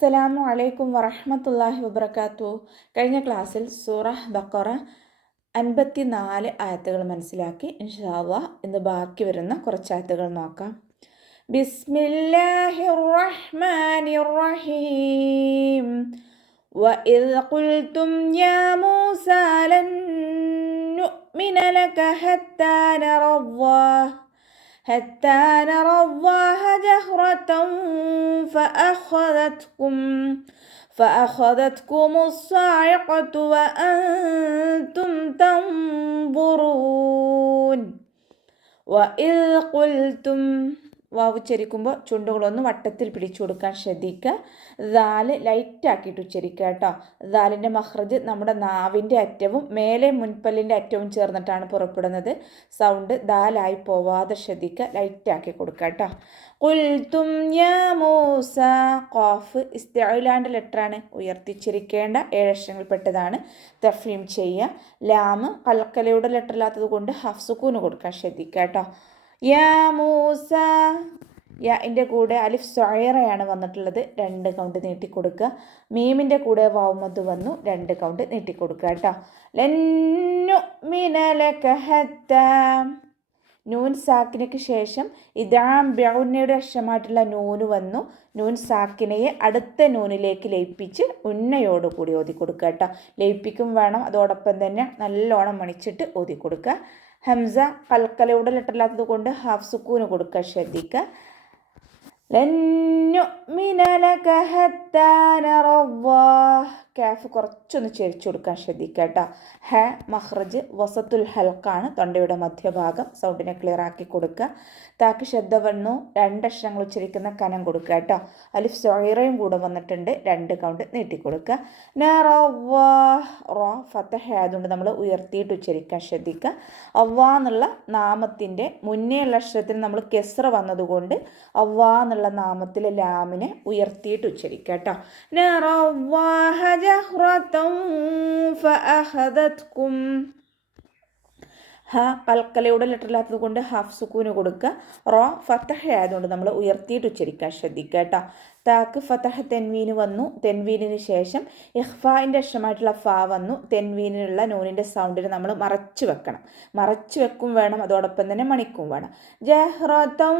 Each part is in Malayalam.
അസ്സലാമു അലൈക്കും വറഹ്മത്തുള്ളാഹി വബറകാതുഹു. കഴിഞ്ഞ ക്ലാസ്സിൽ സൂറ ബഖറ 54 ആയത്തുകൾ മനസ്സിലാക്കി. ഇൻഷാ അല്ലാഹ് ഇന്ന് ബാക്കി വരുന്ന കുറച്ച് ആയത്തുകൾ നോക്കാം. ബിസ്മില്ലാഹിർ റഹ്മാനിർ റഹീം. വഇദ് ഖുൽതും യാ മൂസാ ലൻ നുഅ്മിന ലക ഹത്താ نرى الله جهرة فأخذتكم الصاعقة وأنتم تنظرون. وإذ قلتم വാവ് ഉച്ചരിക്കുമ്പോൾ ചുണ്ടുകളൊന്ന് വട്ടത്തിൽ പിടിച്ചു കൊടുക്കാൻ ശ്രദ്ധിക്കുക. ദാല് ലൈറ്റാക്കിയിട്ട് ഉച്ചരിക്കുക കേട്ടോ. ദാലിൻ്റെ മഹ്റജ് നമ്മുടെ നാവിൻ്റെ അറ്റവും മേലെ മുൻപല്ലിൻ്റെ അറ്റവും ചേർന്നിട്ടാണ് പുറപ്പെടുന്നത്. സൗണ്ട് ദാലായി പോവാതെ ശ്രദ്ധിക്കുക, ലൈറ്റാക്കി കൊടുക്കുക കേട്ടോ. ഖുൽതും യാ മൂസ. ഖാഫ് ഇസ്തിഅലാൻ്റെ ലെറ്ററാണ്, ഉയർത്തിച്ചിരിക്കേണ്ട 7 അക്ഷരങ്ങളിൽപ്പെട്ടതാണ്. തഫ്രീം ചെയ്യുക. ലാമ് കൽക്കലയുടെ ലെറ്റർ ഇല്ലാത്തത് കൊണ്ട് ഹഫ് സുക്കൂന് കൊടുക്കാൻ ശ്രദ്ധിക്കുക കേട്ടോ. യാ മൂസ. യാൻ്റെ കൂടെ അലിഫ് സ്വയറയാണ് വന്നിട്ടുള്ളത്, 2 കൗണ്ട് നീട്ടിക്കൊടുക്കുക. മീമിൻ്റെ കൂടെ വാവുമത് വന്നു, 2 കൗണ്ട് നീട്ടിക്കൊടുക്കുക കേട്ടോ. ലൻ നുഅ്മിന ലക ഹത്താ. നൂൻ സാക്കിനയ്ക്ക് ശേഷം ഇദാം ബിഉന്നയുടെ അക്ഷരമായിട്ടുള്ള നൂന് വന്നു. നൂൻ സാക്കിനയെ അടുത്ത നൂനിലേക്ക് ലയിപ്പിച്ച് ഉന്നയോടുകൂടി ഓതി കൊടുക്കുക കേട്ടോ. ലയിപ്പിക്കും വേണം, അതോടൊപ്പം തന്നെ നല്ലോണം മണിച്ചിട്ട് ഓതി കൊടുക്കുക. ഹംസ കൽക്കലയുടെ ലെറ്ററില്ലാത്തത് കൊണ്ട് ഹാഫ് സുക്കൂന് കൊടുക്കുക, ശ്രദ്ധിക്കുക. ലൻ നുഅ്മിന ലക ഹത്താ നറല്ലാഹ്. കാഫ് കുറച്ചൊന്ന് ചെരിച്ചു കൊടുക്കാൻ ശ്രദ്ധിക്കുക കേട്ടോ. ഹ മഹ്റജ് വസത്തുൽ ഹൽക്കാണ്, തൊണ്ടയുടെ മധ്യഭാഗം. സൗണ്ടിനെ ക്ലിയർ ആക്കി കൊടുക്കുക. താക്ക് ശ്രദ്ധ വന്നു, 2 അക്ഷരങ്ങൾ ഉച്ചരിക്കുന്ന കനം കൊടുക്കുക കേട്ടോ. അലിഫ് സ്വൈറയും കൂടെ വന്നിട്ടുണ്ട്, 2 കൗണ്ട് നീട്ടിക്കൊടുക്കുക. നറല്ലാഹ്. റോ ഫതഹ ആയതുകൊണ്ട് നമ്മൾ ഉയർത്തിയിട്ട് ഉച്ചരിക്കാൻ ശ്രദ്ധിക്കുക. അവ്വാ എന്നുള്ള നാമത്തിൻ്റെ മുന്നേയുള്ള അക്ഷരത്തിന് നമ്മൾ കെസ്റ വന്നതുകൊണ്ട് അവ്വാ എന്നുള്ള നാമത്തിലെ ലാമിനെ ഉയർത്തിയിട്ട് ഉച്ചരിക്കുക കേട്ടോ. നറല്ലാഹ ജഹ്റതൻ ഫഅഖദത്കും. ഹ കൽക്കലയുടെ ലെറ്ററില്ലാത്തത് കൊണ്ട് ഹാഫ് സുക്കൂന് കൊടുക്കുക. റോ ഫതഹ ആയതുകൊണ്ട് നമ്മൾ ഉയർത്തിയിട്ട് ഉച്ചരിക്കാൻ ശ്രദ്ധിക്കുക കേട്ടോ. താക്ക് ഫതഹ തെൻവീന് വന്നു. തെൻവീനിന് ശേഷം ഇഖ്ഫായിൻ്റെ അക്ഷരമായിട്ടുള്ള ഫാ വന്നു. തെൻവീനിലുള്ള നൂനിൻ്റെ സൗണ്ടിന് നമ്മൾ മറച്ചു വെക്കണം. മറച്ചു വെക്കും വേണം, അതോടൊപ്പം തന്നെ മണിക്കും വേണം. ജഹ്റതൻ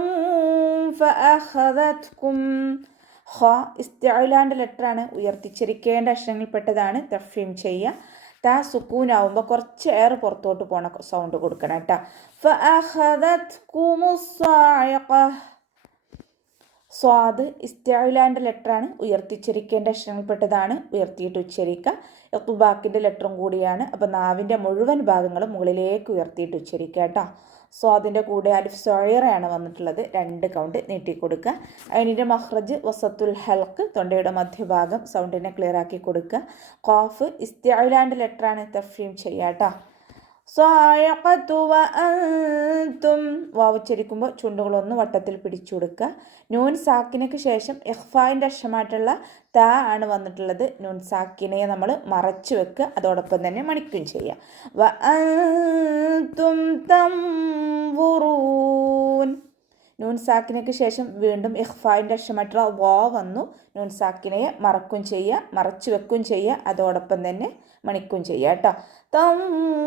ഫഅഖദത്കും. ഹ ഇസ്തിഅലാൻ്റെ ലെറ്ററാണ്, ഉയർത്തിച്ചിരിക്കേണ്ട അക്ഷരങ്ങളിൽപ്പെട്ടതാണ്. തഫ്രീം ചെയ്യുക. താ സുക്കൂനാവുമ്പോൾ കുറച്ച് എയർ പുറത്തോട്ട് പോണ സൗണ്ട് കൊടുക്കണം കേട്ടോ. ഫഅഖദത്കുമുസ്സാഇഖ. സ്വാദ് ഇസ്തിഅലാൻ്റെ ലെറ്ററാണ്, ഉയർത്തിച്ചിരിക്കേണ്ട അക്ഷരങ്ങളിൽപ്പെട്ടതാണ്. ഉയർത്തിയിട്ട് ഉച്ചരിക്കുക. ഇഖ്ബാക്കിൻ്റെ ലെറ്ററും കൂടിയാണ്, അപ്പോൾ നാവിൻ്റെ മുഴുവൻ ഭാഗങ്ങളും മുകളിലേക്ക് ഉയർത്തിയിട്ട് ഉച്ചരിക്കുക കേട്ടോ. സ്വാദിൻ്റെ കൂടെ അലിഫ് സ്വയറയാണ് വന്നിട്ടുള്ളത്, 2 കൗണ്ട് നീട്ടിക്കൊടുക്കുക. അതിൻ്റെ മഹ്റജ് വസത്തുൽ ഹൽക്ക്, തൊണ്ടയുടെ മധ്യഭാഗം. സൗണ്ടിനെ ക്ലിയർ ആക്കി കൊടുക്കുക. ഖാഫ് ഇസ്തിഅലാൻ്റെ ലെറ്ററാണ്, തഫ്രീം ചെയ്യുക കേട്ടോ. സ്വായഖതു വഅൻതും. വാവ് ഉച്ചരിക്കുമ്പോൾ ചുണ്ടുകളൊന്ന് വട്ടത്തിൽ പിടിച്ചു കൊടുക്കുക. നൂൻ സാക്കിനയ്ക്ക് ശേഷം ഇഖ്ഫായിൻ്റെ അക്ഷരമായിട്ടുള്ള താ ആണ് വന്നിട്ടുള്ളത്. നൂൻ സാക്കിനയെ നമ്മൾ മറച്ചു വെക്കുക, അതോടൊപ്പം തന്നെ മണിക്കും ചെയ്യുക. വഅൻതും തൻവുറൂൻ. നൂൻ സാക്കിനയ്ക്ക് ശേഷം വീണ്ടും ഇഖ്ഫായിൻ്റെ അക്ഷരമായിട്ടുള്ള വാ വന്നു. നൂൻ സാക്കിനയെ മറക്കും ചെയ്യുക, മറച്ചു വെക്കും ചെയ്യുക, അതോടൊപ്പം തന്നെ മണിക്കും ചെയ്യുക കേട്ടോ. തൻവുറൂൻ.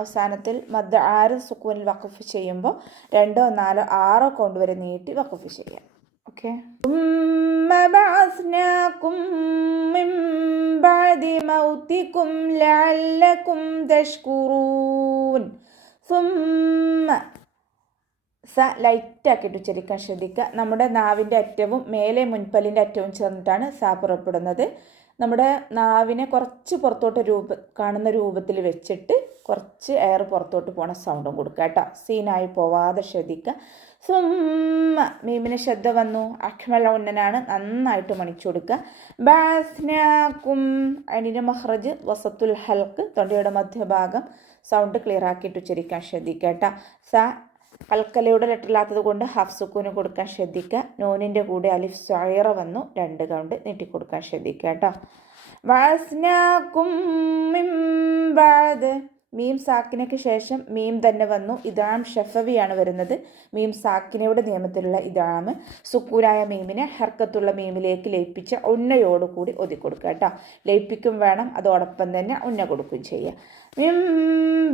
അവസാനത്തിൽ മദ് ആറ് സുക്കൂനിൽ വഖഫ് ചെയ്യുമ്പോൾ 2, 4, 6 കൗണ്ട് വരെ നീട്ടി വഖഫ് ചെയ്യാം. ഓക്കെ. ثم بعثناكم من بعد موتكم لعلكم تشكرون. ثم സ ലൈറ്റാക്കിയിട്ട് ഉച്ചരിക്കാൻ ശ്രദ്ധിക്കുക. നമ്മുടെ നാവിൻ്റെ അറ്റവും മേലെ മുൻപല്ലിൻ്റെ അറ്റവും ചേർന്നിട്ടാണ് സ പുറപ്പെടുന്നത്. നമ്മുടെ നാവിനെ കുറച്ച് പുറത്തോട്ട് കാണുന്ന രൂപത്തിൽ വെച്ചിട്ട് കുറച്ച് എയർ പുറത്തോട്ട് പോണ സൗണ്ടും കൊടുക്കുക കേട്ടോ. സീനായി പോവാതെ ശ്രദ്ധിക്കുക. സുമ്മ മീമിന് ശ്രദ്ധ വന്നു, അഖ്മൽ ഉന്നനാണ്, നന്നായിട്ട് മണിച്ചു കൊടുക്കുക. ബാസ്നാക്കും. അതിൻ്റെ മഹ്റജ് വസത്തുൽ ഹൽക്ക്, തൊണ്ടയുടെ മധ്യഭാഗം. സൗണ്ട് ക്ലിയർ ആക്കിയിട്ട് ഉച്ചരിക്കാൻ ശ്രദ്ധിക്കുക കേട്ടോ. സ കൽക്കലയുടെ ലെറ്ററില്ലാത്തത് കൊണ്ട് ഹാഫ് സുക്കൂന് കൊടുക്കാൻ ശ്രദ്ധിക്കുക. നൂനിൻ്റെ കൂടെ അലിഫ് സ്വയറ വന്നു, 2 കൗണ്ട് നീട്ടിക്കൊടുക്കാൻ ശ്രദ്ധിക്കുക കേട്ടോ. വഅസ്നാകും മിൻ ബഅദ്. മീം സാക്കിനയ്ക്ക് ശേഷം മീം തന്നെ വന്നു. ഇദാം ഷഫവിയാണ് വരുന്നത്. മീം സാക്കിനയുടെ നിയമത്തിലുള്ള ഇദാം സുക്കൂനായ മീമിനെ ഹർക്കത്തുള്ള മീമിലേക്ക് ലയിപ്പിച്ച് ഉന്നയോടുകൂടി ഒതുക്കൊടുക്കുക കേട്ടോ. ലയിപ്പിക്കും വേണം, അതോടൊപ്പം തന്നെ ഉന്ന കൊടുക്കുകയും ചെയ്യുക. മിം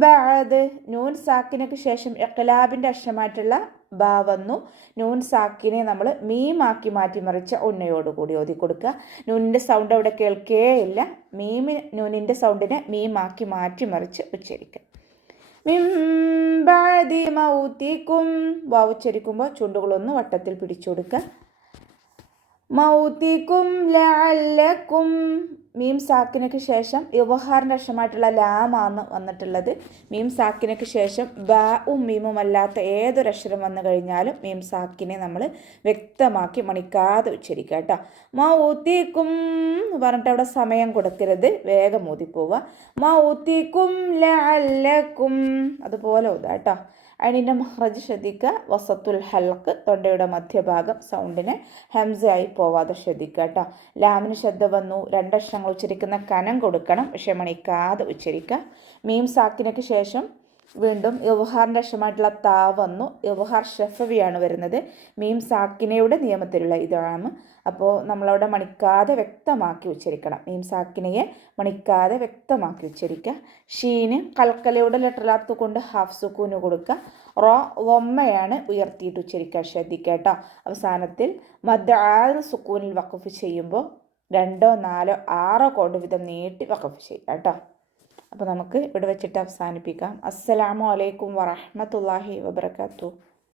ബഅദ് നൂൻ സാക്കിനയ്ക്ക് ശേഷം ഇഖ്ലാബിൻ്റെ അക്ഷരമായിട്ടുള്ള ബാ വന്നു. നൂൻ സാക്കിനെ നമ്മൾ മീമാക്കി മാറ്റിമറിച്ച ഉന്നയോടുകൂടി ഓതി കൊടുക്കുക. നൂനിൻ്റെ സൗണ്ട് അവിടെ കേൾക്കേ ഇല്ല. നൂനിൻ്റെ സൗണ്ടിനെ മീമാക്കി മാറ്റിമറിച്ച് ഉച്ചരിക്കുക. മിൻ ബഅദി മൗതികും വാവ് ഉച്ചരിക്കുമ്പോൾ ചുണ്ടുകളൊന്ന് വട്ടത്തിൽ പിടിച്ചു കൊടുക്കുക. മൗതികും ലഅല്ലക്കും മീം സാക്കിനയ്ക്ക് ശേഷം ഇവഹാറിൻ്റെ അക്ഷരമായിട്ടുള്ള ലാമാണ് വന്നിട്ടുള്ളത്. മീം സാക്കിനയ്ക്ക് ശേഷം ബാവും മീമും അല്ലാത്ത ഏതൊരക്ഷരം വന്നു കഴിഞ്ഞാലും മീം സാക്കിനെ നമ്മൾ വ്യക്തമാക്കി മണിക്കാതെ ഉച്ചരിക്കുക കേട്ടോ. മൗതികും പറഞ്ഞിട്ട് അവിടെ സമയം കൊടുക്കരുത്, വേഗം ഊതിപ്പോവുക. മൗതികും ലഅല്ലക്കും അതുപോലെ ഊതാ കേട്ടോ. അതിൻ്റെ മഹ്റജ് ശ്രദ്ധിക്കുക. വസത്തുൽ ഹൽക്ക് തൊണ്ടയുടെ മധ്യഭാഗം സൗണ്ടിന് ഹംസയായി പോവാതെ ശ്രദ്ധിക്കുക കേട്ടോ. ലാമിന് ശബ്ദ വന്നു. രണ്ടക്ഷരങ്ങൾ ഉച്ചരിക്കുന്ന കനം കൊടുക്കണം, പക്ഷെ മണിക്കാതെ ഉച്ചരിക്കുക. മീം സാക്കിനയ്ക്ക് ശേഷം വീണ്ടും ഇവഹാറിൻ്റെ അക്ഷരമായിട്ടുള്ള താ വന്നു. ഇവഹാർ ഷഫവിയാണ് വരുന്നത്. മീം സാക്കിനയുടെ നിയമത്തിലുള്ള ഇതാണ്. അപ്പോൾ നമ്മളവിടെ മണിക്കാതെ വ്യക്തമാക്കി ഉച്ചരിക്കണം. മീം സാക്കിനയെ മണിക്കാതെ വ്യക്തമാക്കി ഉച്ചരിക്കുക. ഷീന് കൽക്കലയുടെ ലെറ്ററിലാത്ത് കൊണ്ട് ഹാഫ് സുക്കൂന് കൊടുക്കുക. റോ വൊമ്മയാണ് ഉയർത്തിയിട്ട് ഉച്ചരിക്കുക, ശ്രദ്ധിക്കുക കേട്ടോ. അവസാനത്തിൽ മദ് ആറ് സുക്കൂനിൽ വഖഫ് ചെയ്യുമ്പോൾ 2, 4, 6 കോഡ് വിധം നീട്ടി വഖഫ് ചെയ്യുക കേട്ടോ. അപ്പോൾ നമുക്ക് ഇവിടെ വെച്ചിട്ട് അവസാനിപ്പിക്കാം. അസ്സലാമു അലൈക്കും വറഹ്മത്തുള്ളാഹി വബറകാതുഹു.